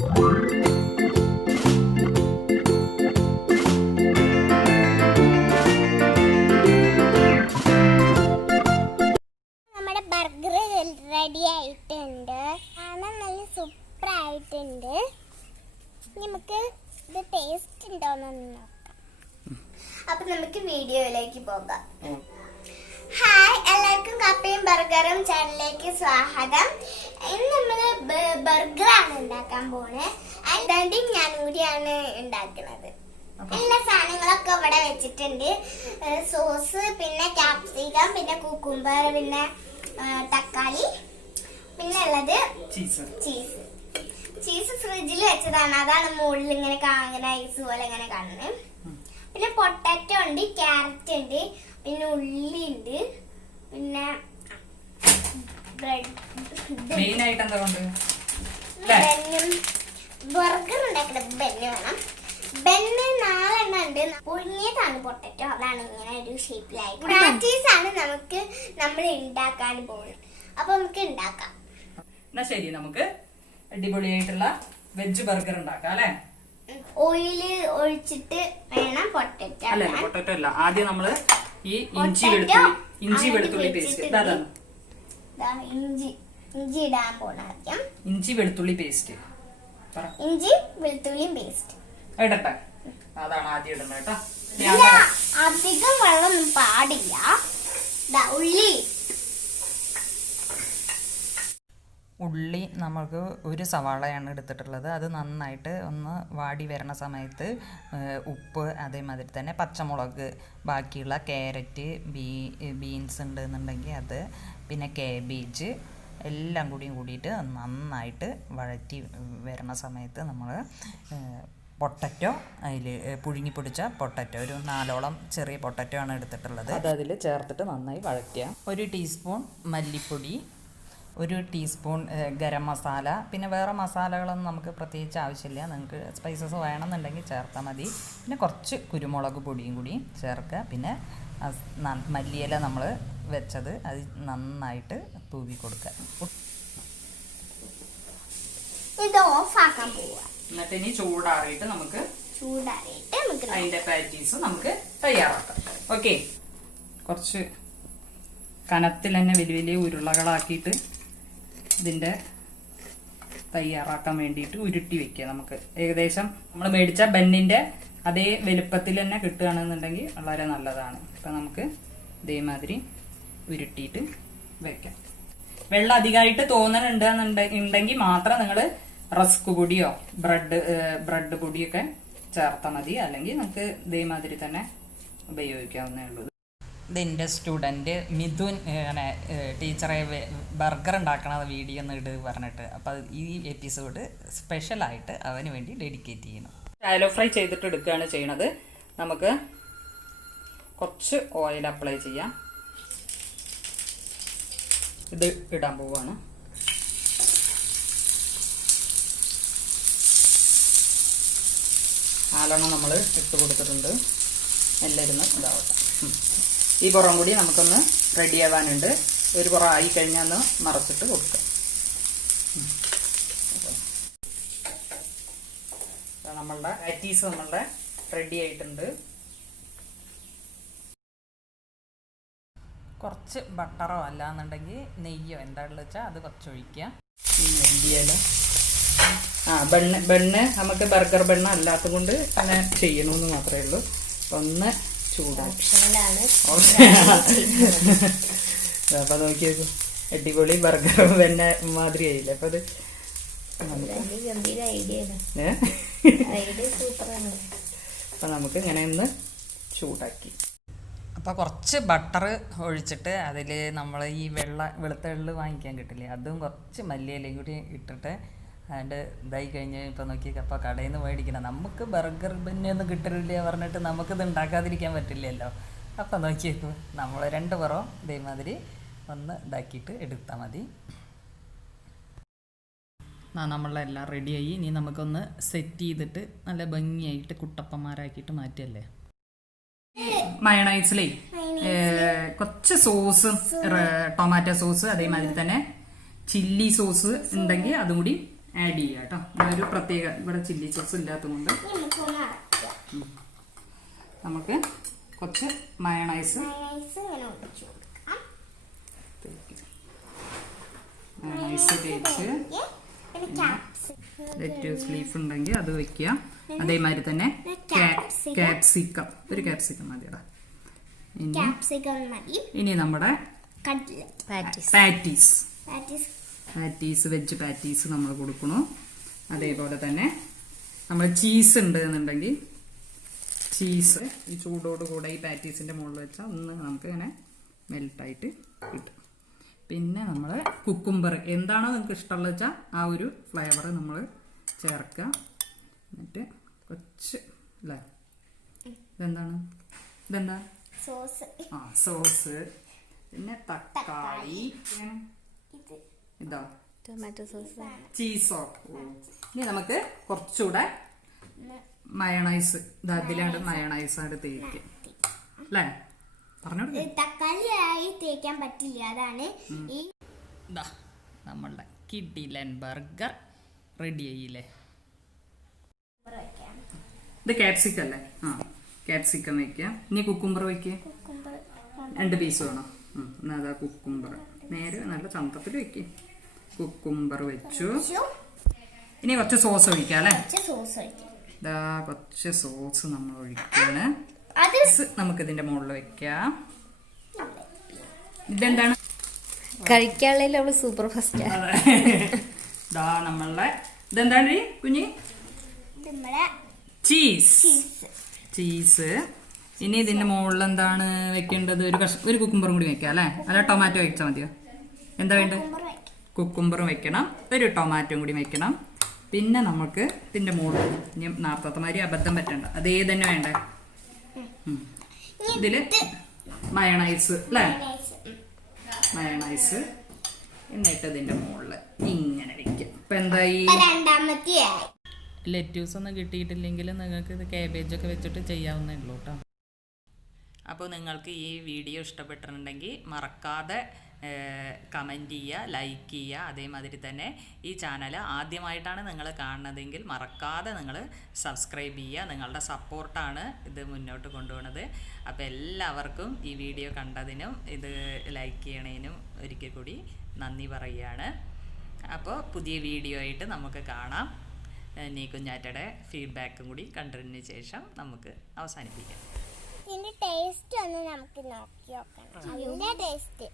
നമ്മുടെ burger ready ആയിട്ടുണ്ട്. കാണാൻ നല്ല സൂപ്പർ ആയിട്ടുണ്ട്. നമുക്ക് ഇത് ടേസ്റ്റ് ഉണ്ടോയെന്ന് നോക്കാം. അപ്പൊ നമുക്ക് വീഡിയോയിലേക്ക് പോകാം. ഹായ്, എല്ലാവർക്കും കപ്പയും ബർഗറും ചാനലിലേക്ക് സ്വാഗതം. ഇന്ന് നമ്മള് ബർഗറാണ് ഉണ്ടാക്കാൻ പോണേ. അതിന്റെ ഞാനും കൂടിയാണ് ഉണ്ടാക്കുന്നത്. എല്ലാ സാധനങ്ങളൊക്കെ ഇവിടെ വെച്ചിട്ടുണ്ട്. സോസ്, പിന്നെ ക്യാപ്സിക്കം, പിന്നെ കുക്കുംബർ, പിന്നെ തക്കാളി, പിന്നെ ഉള്ളത് ചീസ് ഫ്രിഡ്ജിൽ വെച്ചതാണ്. അതാണ് മുകളിൽ ഇങ്ങനെ ഐസ് പോലെ ഇങ്ങനെ കാണുന്നത്. പിന്നെ പൊട്ടാറ്റോ ഉണ്ട്, ക്യാരറ്റ് ഉണ്ട്, പിന്നെ ഉള്ളി ഉണ്ട്, പിന്നെ ബർഗർ ഉണ്ടാക്കുന്ന ബെന്ന് വേണം. ബെന്ന് 4 എണ്ണം ഉണ്ട്. പുഴുങ്ങിയതാണ് പൊട്ടാറ്റോ. അതാണ് ഇങ്ങനെ ഒരു ഷേപ്പിലായി. ആണ് നമ്മൾ ഉണ്ടാക്കാൻ പോകുന്നത്. അപ്പൊ നമുക്ക് ഉണ്ടാക്കാം. എന്നാ ശരി, നമുക്ക് അടിപൊളിയായിട്ടുള്ള വെജ് ബർഗർ ഉണ്ടാക്കാം അല്ലെ. ഓയില് ഒഴിച്ചിട്ട് വേണം പൊട്ടാറ്റോ. അല്ല, പൊട്ടാറ്റോ അല്ല. ആദ്യം നമ്മള് ഈ ഇഞ്ചി വെളുത്തുള്ളി പേസ്റ്റ് ഇഞ്ചി ഇടാൻ പോണ. ആദ്യം ഇഞ്ചി വെളുത്തുള്ളി പേസ്റ്റ് ഇടട്ടെ. അതാണ് ആദ്യം ഇടുന്നത് കേട്ടോ. അധികം വെള്ളം പാടില്ല. ഉള്ളി നമുക്ക് ഒരു സവാളയാണ് എടുത്തിട്ടുള്ളത്. അത് നന്നായിട്ട് ഒന്ന് വാടി വരണ സമയത്ത് ഉപ്പ്, അതേമാതിരി തന്നെ പച്ചമുളക്, ബാക്കിയുള്ള ക്യാരറ്റ്, ബീൻസ് ഉണ്ടെന്നുണ്ടെങ്കിൽ അത്, പിന്നെ കാബേജ് എല്ലാം കൂടിയിട്ട് നന്നായിട്ട് വഴറ്റി വരണ സമയത്ത് നമ്മൾ പൊട്ടറ്റോ, അതിൽ പുഴുങ്ങി പൊടിച്ച പൊട്ടറ്റോ, ഒരു 4ഓളം ചെറിയ പൊട്ടറ്റോ ആണ് എടുത്തിട്ടുള്ളത്. അത് അതിൽ ചേർത്തിട്ട് നന്നായി വഴറ്റുക. 1 ടീസ്പൂൺ മല്ലിപ്പൊടി, 1 ടീസ്പൂൺ ഗരം മസാല, പിന്നെ വേറെ മസാലകളൊന്നും നമുക്ക് പ്രത്യേകിച്ച് ആവശ്യമില്ല. നിങ്ങൾക്ക് സ്പൈസസ് വേണമെന്നുണ്ടെങ്കിൽ ചേർത്താൽ മതി. പിന്നെ കുറച്ച് കുരുമുളക് പൊടിയും കൂടി ചേർക്കുക. പിന്നെ മല്ലിയില നമ്മൾ വെച്ചത് അത് നന്നായിട്ട് തൂവി കൊടുക്കുക. ഇത് ഓഫാക്കാൻ പോവാ. എന്നിട്ട് ഇനി ചൂടാറിയിട്ട് നമുക്ക് അതിന്റെ പാറ്റീസ് നമുക്ക് തയ്യാറാക്കാം. ഓക്കെ, കുറച്ച് കനത്തിൽ തന്നെ വലിയ ഉരുളകളാക്കിയിട്ട് ഇതിന്റെ തയ്യാറാക്കാൻ വേണ്ടിയിട്ട് ഉരുട്ടി വെക്കുക. നമുക്ക് ഏകദേശം നമ്മൾ മേടിച്ച ബന്നിന്റെ അതേ വലുപ്പത്തിൽ തന്നെ കിട്ടുകയാണെന്നുണ്ടെങ്കിൽ വളരെ നല്ലതാണ്. അപ്പം നമുക്ക് ഇതേമാതിരി ഉരുട്ടിയിട്ട് വെക്കാം. വെള്ളം അധികമായിട്ട് തോന്നുന്നുണ്ടെങ്കിൽ മാത്രം നിങ്ങൾ റസ്ക് പൊടിയോ ബ്രെഡ് പൊടിയൊക്കെ ചേർത്താൽ മതി. അല്ലെങ്കിൽ നമുക്ക് ഇതേമാതിരി തന്നെ ഉപയോഗിക്കാവുന്നേ ഉള്ളൂ. ഇതെൻ്റെ സ്റ്റുഡൻറ്റ് മിഥുൻ അങ്ങനെ ടീച്ചറെ ബർഗർ ഉണ്ടാക്കണ വീഡിയോ ഒന്ന് ഇട് പറഞ്ഞിട്ട്, അപ്പോൾ ഈ എപ്പിസോഡ് സ്പെഷ്യലായിട്ട് അവന് വേണ്ടി ഡെഡിക്കേറ്റ് ചെയ്യണം. ഷാലോ ഫ്രൈ ചെയ്തിട്ട് എടുക്കുകയാണ് ചെയ്യണത്. നമുക്ക് കുറച്ച് ഓയിൽ അപ്ലൈ ചെയ്യാം. ഇത് ഇടാൻ പോവാണ്. നാലെണ്ണം നമ്മൾ ഇട്ട് കൊടുത്തിട്ടുണ്ട്. എല്ലാം ഇരുന്ന് ഇതാവട്ടെ. ഈ പുറം കൂടി നമുക്കൊന്ന് റെഡി ആവാനുണ്ട്. ഒരു പുറം ആയി കഴിഞ്ഞാൽ ഒന്ന് മറച്ചിട്ട് കൊടുക്കാം. നമ്മളുടെ പാറ്റീസ് നമ്മളുടെ റെഡി ആയിട്ടുണ്ട്. കുറച്ച് ബട്ടറോ അല്ലാന്നുണ്ടെങ്കിൽ നെയ്യോ എന്താണെന്ന് വെച്ചാൽ അത് കുറച്ച് ഒഴിക്കുക. നെല്ലിയല ബണ്ണ് നമുക്ക് ബർഗർ ബണ്ണ് അല്ലാത്തത് കൊണ്ട് അങ്ങനെ ചെയ്യണമെന്ന് മാത്രമേ ഉള്ളൂ. ഒന്ന് ചൂടാക്കി അപ്പൊ നോക്കിയേക്കു, അടിപൊളി ബർഗർ ബണ്ണ് മാതിരി ആയില്ലേ. അപ്പൊ അത് അപ്പൊ നമുക്ക് ഇങ്ങനെ ഒന്ന് ചൂടാക്കി. അപ്പോൾ കുറച്ച് ബട്ടർ ഒഴിച്ചിട്ട് അതിൽ നമ്മൾ ഈ വെളുത്ത എള്ള് വാങ്ങിക്കാൻ കിട്ടില്ലേ, അതും കുറച്ച് മല്ലിയിലയും കൂടി ഇട്ടിട്ട് അതിൻ്റെ ഇതായി കഴിഞ്ഞ് ഇപ്പോൾ നോക്കി. അപ്പോൾ കടയിൽ നിന്ന് മേടിക്കണം. നമുക്ക് ബർഗർ ബന്നൊന്നും കിട്ടില്ല പറഞ്ഞിട്ട് നമുക്കിത് ഉണ്ടാക്കാതിരിക്കാൻ പറ്റില്ലല്ലോ. അപ്പോൾ നോക്കിയേക്കും, നമ്മൾ 2 പുറം ഇതേമാതിരി ഒന്ന് ഇതാക്കിയിട്ട് എടുത്താൽ മതി. നമ്മളെല്ലാം റെഡിയായി. ഇനി നമുക്കൊന്ന് സെറ്റ് ചെയ്തിട്ട് നല്ല ഭംഗിയായിട്ട് കുട്ടപ്പന്മാരാക്കിയിട്ട് മാറ്റിയല്ലേ. മയണൈസിലേ കുറച്ച് സോസും, ടൊമാറ്റോ സോസ്, അതേമാതിരി തന്നെ ചില്ലി സോസ് ഉണ്ടെങ്കിൽ അതും കൂടി ആഡ് ചെയ്യാം കേട്ടോ. ഒരു പ്രത്യേക ഇവിടെ ചില്ലി സോസ് ഇല്ലാത്തതുകൊണ്ട് നമുക്കൊന്ന് അടയ്ക്കാം. നമുക്ക് കുറച്ച് മയണൈസ് ഇങ്ങനെ ഒഴിച്ചു കൊടുക്കാം. മയണൈസ് തേച്ച് പിന്നെ ലെറ്റ്യൂസ് ലീഫ് ഉണ്ടെങ്കിൽ അത് വെക്കുക. അതേമാതിരി തന്നെ ക്യാപ്സിക്കം, ഒരു ക്യാപ്സിക്കം മതിയടാ. ഇനി നമ്മുടെ പാറ്റീസ് വെജ് പാറ്റീസ് നമ്മൾ കൊടുക്കണു. അതേപോലെ തന്നെ നമ്മൾ ചീസ് ഉണ്ട് എന്നുണ്ടെങ്കിൽ ചീസ് ഈ ചൂടോട് കൂടെ ഈ പാറ്റീസിന്റെ മുകളിൽ വെച്ചാൽ ഒന്ന് നമുക്ക് ഇങ്ങനെ മെൽട്ടായിട്ട് കിട്ടും. പിന്നെ നമ്മൾ കുക്കുംബർ എന്താണോ നിങ്ങൾക്ക് ഇഷ്ടമുള്ളത് വെച്ചാൽ ആ ഒരു ഫ്ലേവർ നമ്മൾ ചേർക്കുക. എന്നിട്ട് കുറച്ച് അല്ലേ, ഇതെന്താ സോസ്, പിന്നെ തക്കാളി, ഇതാ ടൊമാറ്റോ സോസ്, ചീസോ. ഇനി നമുക്ക് കുറച്ചുകൂടെ മയണൈസ്, ഇതിലാണ്ട് മയണൈസ് ആയിട്ട് തേക്കും അല്ലേ, പറഞ്ഞോളൂ. തക്കാളിയായി തേക്കാൻ പറ്റില്ല, അതാണ് ഈ നമ്മളുടെ കിഡിലൻ ബർഗർ റെഡി ആയില്ലേ. ഇത് ക്യാപ്സിക്കം അല്ലേ? ആ, ക്യാപ്സിക്കം വെക്കുക. ഇനി കുക്കുംബർ വെക്കുക. 2 പീസ് വേണം. എന്നാ അതാ കുക്കുംബർ നേരെ നല്ല ചന്തത്തിൽ വെക്കുക. കുക്കുംബർ വെച്ചു. ഇനി കുറച്ച് സോസ് ഒഴിക്കാം അല്ലേ? ഇതാ കുറച്ച് സോസ് നമ്മൾ ഒഴിക്കാണ്. നമുക്ക് ഇതിന്റെ മുകളിൽ വെക്കാം. ഇതെന്താണ് കഴിക്കാനുള്ള അവള് സൂപ്പർ ഫാസ്റ്റ്. ഇതാ നമ്മളുടെ ഇതെന്താണ് കുഞ്ഞി? ചീസ്. ഇനി ഇതിന്റെ മുകളിൽ എന്താണ് വെക്കേണ്ടത്? ഒരു കുക്കുംബറും കൂടി വെക്കാം അല്ലെ? അല്ല ടൊമാറ്റോ വെച്ചാൽ മതിയോ? എന്താ വേണ്ടത്? കുക്കുംബറും വെക്കണം, ഒരു ടൊമാറ്റോയും കൂടി വെക്കണം. പിന്നെ നമുക്ക് ഇതിന്റെ മുകളിൽ ഇനി നാർത്തമാതിരി അബദ്ധം പറ്റണ്ട, അതേ തന്നെ വേണ്ടേ. ഇതില് മയണൈസ് അല്ലേ? മയണൈസ് എന്നിട്ട് ഇതിന്റെ മുകളിൽ ഇങ്ങനെ വെക്കാം. ഇപ്പൊ എന്തായി? ലെറ്റ്യൂസ് ഒന്നും കിട്ടിയിട്ടില്ലെങ്കിൽ നിങ്ങൾക്ക് ഇത് കാബേജൊക്കെ വെച്ചിട്ട് ചെയ്യാവുന്നേ ഉള്ളൂ കേട്ടോ. അപ്പോൾ നിങ്ങൾക്ക് ഈ വീഡിയോ ഇഷ്ടപ്പെട്ടിട്ടുണ്ടെങ്കിൽ മറക്കാതെ കമൻറ്റ് ചെയ്യുക, ലൈക്ക് ചെയ്യുക. അതേമാതിരി തന്നെ ഈ ചാനൽ ആദ്യമായിട്ടാണ് നിങ്ങൾ കാണുന്നതെങ്കിൽ മറക്കാതെ നിങ്ങൾ സബ്സ്ക്രൈബ് ചെയ്യുക. നിങ്ങളുടെ സപ്പോർട്ടാണ് ഇത് മുന്നോട്ട് കൊണ്ടുപോകുന്നത്. അപ്പോൾ എല്ലാവർക്കും ഈ വീഡിയോ കണ്ടതിനും ഇത് ലൈക്ക് ചെയ്യണതിനും ഒരിക്കൽ കൂടി നന്ദി പറയുകയാണ്. അപ്പോൾ പുതിയ വീഡിയോ ആയിട്ട് നമുക്ക് കാണാം. നീ കുഞ്ഞാറ്റയുടെ ഫീഡ്ബാക്കും കൂടി കണ്ടതിന് ശേഷം നമുക്ക് അവസാനിപ്പിക്കാം. ഇതിന്റെ ടേസ്റ്റ് ഒന്ന് നമുക്ക് നോക്കി നോക്കണം. അതിന്റെ ടേസ്റ്റ്